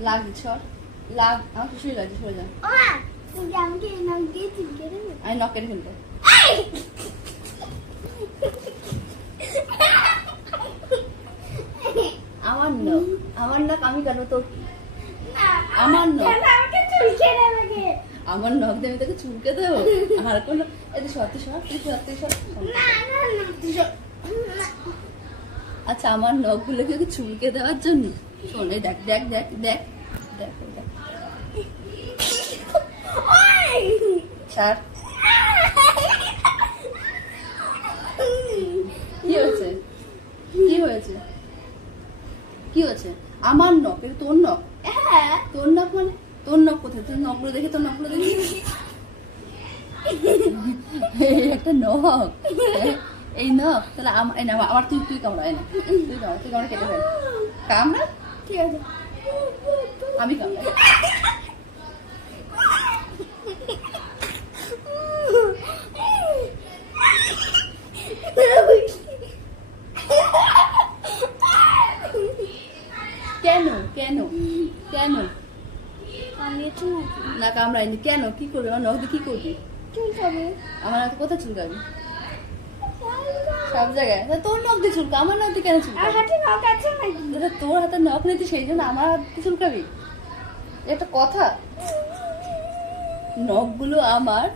লাগছে সর লাগ আমার কিছুই লাগছে সরে যা আমাকে নখ দিয়ে চুলকে দেবে আমি নখ কেটে ফেলবো আমার নখ আমি কেন তোর আমার নখ আমাকে চুলকে দেবে আমার নখ দিয়ে আমি তোকে চুলকে দেবো আর কোনো এই সত্যি সর আচ্ছা আমার নখগুলোকে ওকে চুলকে দেওয়ার জন্য শোন এই দেখ দেখ দেখ দেখ দেখ দেখ ছাড় কি হয়েছে কি হয়েছে কি হয়েছে আমার নখ এটা তোর নখ তোর নখ মানে তোর নখ কোথায় তোর নখগুলো দেখে তোর নখগুলো দেখে একটা নখ এই নখ তাহলে আমার তুই কামড়ায় না তুই কামড়া কেটে ফেল কামড়া ঠিক আছে আমি কামড়াই কেন কেন কেন না কামড়াইনি কেন কি করবি আমার নখ দিয়ে কি করবি আমার হাতে কোথায় চুলকাবি সব জায়গায় তোর নখ দিয়ে চুলকা আমার নখ দিয়ে কেন চুলকা তোর হাতে নখ নেই সেই জন্য আমার হাত দিয়ে চুলকাবি একটা কথা নখগুলো আমার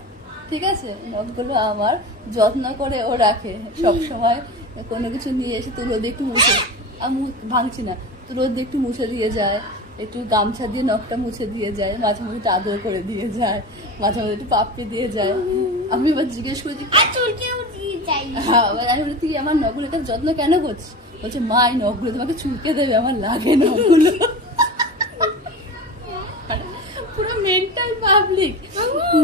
ঠিক আছে নখগুলো আমার যত্ন করে ও রাখে সব সময় কোনো কিছু নিয়ে এসে তুলো দিয়ে একটু মুছে আমি ভাঙছি না তুলো দিয়ে একটু মুছে দিয়ে যায় একটু গামছা দিয়ে নখটা মুছে দিয়ে যায় মাঝে মাঝে একটু আদর করে দিয়ে যায় মাঝে মাঝে একটু পাপ্পি দিয়ে যায় আমি এবার জিজ্ঞেস করেছি তুই আমার নখগুলো এটা যত্ন কেন করছিস বলছে মা এই নখগুলো তোমাকে চুলকে দেবে আমার লাগে নখগুলো পুরো মেন্টাল পাবলিক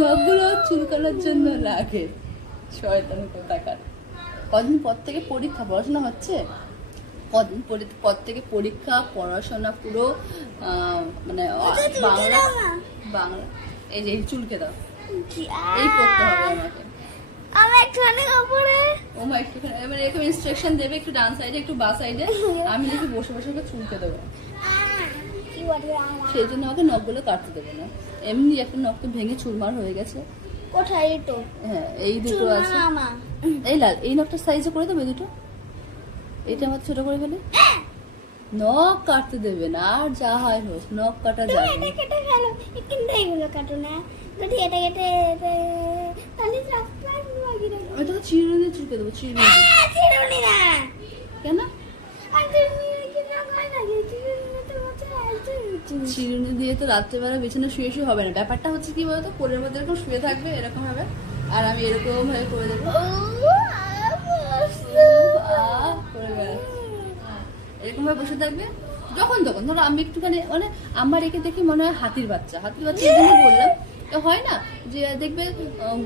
নখগুলো চুলকানোর জন্য লাগে শয়তানি কোথাকার কদিন পর থেকে পরীক্ষা পড়াশোনা হচ্ছে কদিন পর থেকে পরীক্ষা পড়াশোনা পুরো মানে বাংলা বাংলা এই যে চুলকে দাও এই করতে হবে আমাকে এরকম ইনস্ট্রাকশন দেবে একটু ডান সাইডে একটু বা সাইডে আমি নাকি বসে বসে চুলকে দেবো সেই জন্য আমাকে নখগুলো কাটতে দেবে না এমনি একটা নখ তো ভেঙে চুরমার হয়ে গেছে কোথায় তো হ্যাঁ এই দুটো আছে এই লাল এই নখটা সাইজে করে দেবে দুটো এটা আমার ছোট করে ফেলে নখ কাটতে দেবে না আর যা হয় হোক নখ কাটা যাবে না কেটে ফেলো কিন্তু এইগুলো কাটো না যদি এটা কেটে তাহলে আমি তোকে চিরুনি দিয়ে চুলকে দেবো চিরুনি না কেন চিরুনি দিয়ে তো রাত্রেবেলা বিছানা শুয়ে শুয়ে হবে না ব্যাপারটা হচ্ছে কি বলতো কোলের মধ্যে এরকম শুয়ে থাকবে এরকম হবে আর আমি এরকম ভাবে করে দেবো এরকম ভাবে বসে থাকবে যখন তখন ধরো আমি একটুখানি মানে আমার একে দেখে মনে হয় হাতির বাচ্চা এই জন্য বললাম হয় না যে দেখবে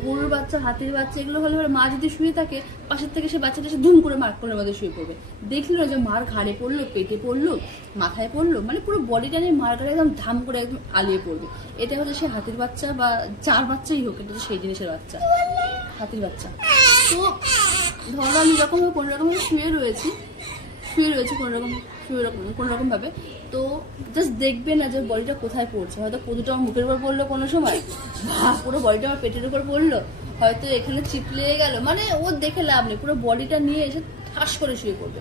গরুর বাচ্চা হাতির বাচ্চা এগুলো হলে মা যদি শুয়ে থাকে পাশের থেকে সে বাচ্চাটা এসে ধুম করে মার কোলের মধ্যে শুয়ে পড়বে দেখলো না যে মার ঘাড়ে পড়লো পেটে পড়লো মাথায় পড়লো মানে পুরো বডিটা নিয়ে মার ঘাড়ে একদম ধাম করে একদম আলিয়ে পড়বে এটা হচ্ছে সে হাতির বাচ্চা বা যার বাচ্চাই হোক এটা সেই জিনিসের বাচ্চা হাতির বাচ্চা তো ধরো আমি যখন কোনো রকম শুয়ে রয়েছি কোনো রকম ভাবে তো জাস্ট দেখবে না যে বডিটা কোথায় পড়ছে হয়তো পদুটা আমার মুখের উপর পড়লো কোনো সময় পুরো বডিটা আমার পেটের উপর পড়লো হয়তো এখানে চিপ লেগে গেল মানে ওর দেখে লাভ নেই পুরো বডিটা নিয়ে এসে ঠাস করে শুয়ে পড়বে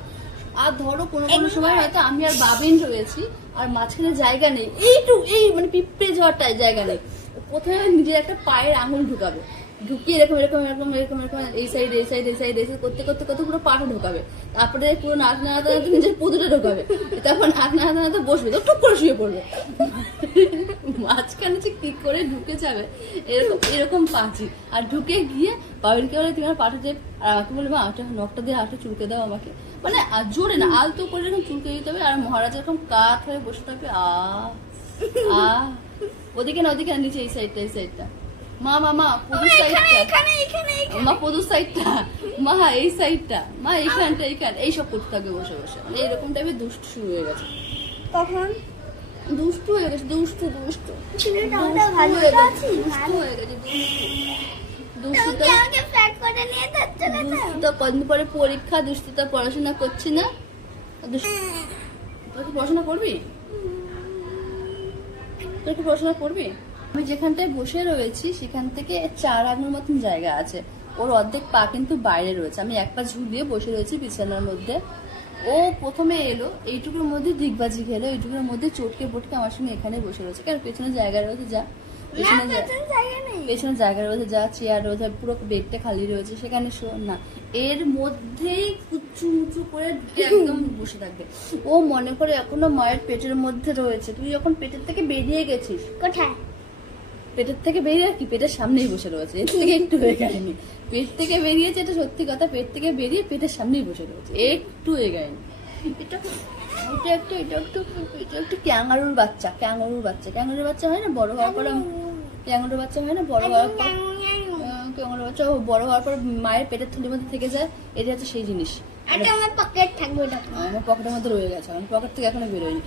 আর ধরো কোনো সময় হয়তো আমি আর বাবিন রয়েছি আর মাঝখানে জায়গা নেই এই মানে পিঁপড়ে যাওয়ারটাই জায়গা নেই কোথায় নিজের একটা পায়ের আঙুল ঢুকাবে ঢুকিয়ে এরকম এই সাইড করতে পুরো পাটা ঢোকাবে তারপরে পুরো নাক নাড়াতে নিজের পুতুটা ঢোকাবে তারপর নাক নাড়াতে বসবে তো টুক করে শুয়ে পড়বে মাঝখানে যে কি করে ঢুকে যাবে এরকম পাঁচি আর ঢুকে গিয়ে বাবিনকে বলে তুমি আমার পাটা আর আমাকে বলবে নখটা দিয়ে আটটা চুলকে দাও আমাকে মানে জোরে না আলতো করে এরকম চুলকে দিতে হবে আর মহারাজ এরকম কাত হয়ে বসে থাকবে ওদিকে না নিচে এই সাইডটা মা পদুর সাইডটা মা পদুর সাইডটা মা এই সাইডটা মা এইখানটা এইসব করতে থাকবে বসে বসে মানে এইরকম টাইপের দুষ্ট শুরু হয়ে গেছে তখন দুষ্টু হয়ে গেছে দুষ্টু কদিন পরে পরীক্ষা দুষ্টুতা পড়াশোনা করছি না পড়াশোনা করবি তোর কি পড়াশোনা করবি? আমি যেখানটায় বসে রয়েছি সেখান থেকে 4 আঙুল মতন জায়গা আছে, ওর অর্ধেক পা কিন্তু বাইরে রয়েছে, আমি এক পা ঝুলিয়ে বসে রয়েছি বিছানার মধ্যে। ও প্রথমে এলো, এইটুকুর মধ্যে দিগবাজি খেলো, এইটুকুর মধ্যে চটকে পটকে আমার সঙ্গে এখানে বসে রয়েছে। কারণ পেছনে জায়গা রয়েছে, যা পেছনে জায়গা রয়েছে, যা চেয়ার রয়েছে, পুরো বেডটা খালি রয়েছে, সেখানে শো না। এর মধ্যেই কুচু মুচু করে একদম বসে থাকবে। ও মনে করে এখনো মায়ের পেটের মধ্যে রয়েছে। তুই যখন পেটের থেকে বেরিয়ে গেছিস, কোথায়? পেটের থেকে বেরিয়ে কি পেটের সামনেই বসে রয়েছে, এর থেকে একটু হয়ে গেয়নি। পেট থেকে বেরিয়েছে, এটা সত্যি কথা, পেট থেকে বেরিয়ে পেটের সামনেই বসে রয়েছে, একটু হয়ে গেয়নি। এটা একটু ক্যাঙ্গারুর বাচ্চা, ক্যাঙ্গারুর বাচ্চা হয় না বড় হওয়ার পর, ক্যাঙ্গারুর বাচ্চা হয় না বড় হওয়ার পর, ক্যাঙ্গারুর বাচ্চা বড় হওয়ার পর মায়ের পেটের থলির মধ্যে থেকে যায়, এটা হচ্ছে সেই জিনিস। আমার পকেট থাকবে, আমার পকেটের মধ্যে রয়ে গেছে, আমার পকেট থেকে এখনো বেরোয়নি।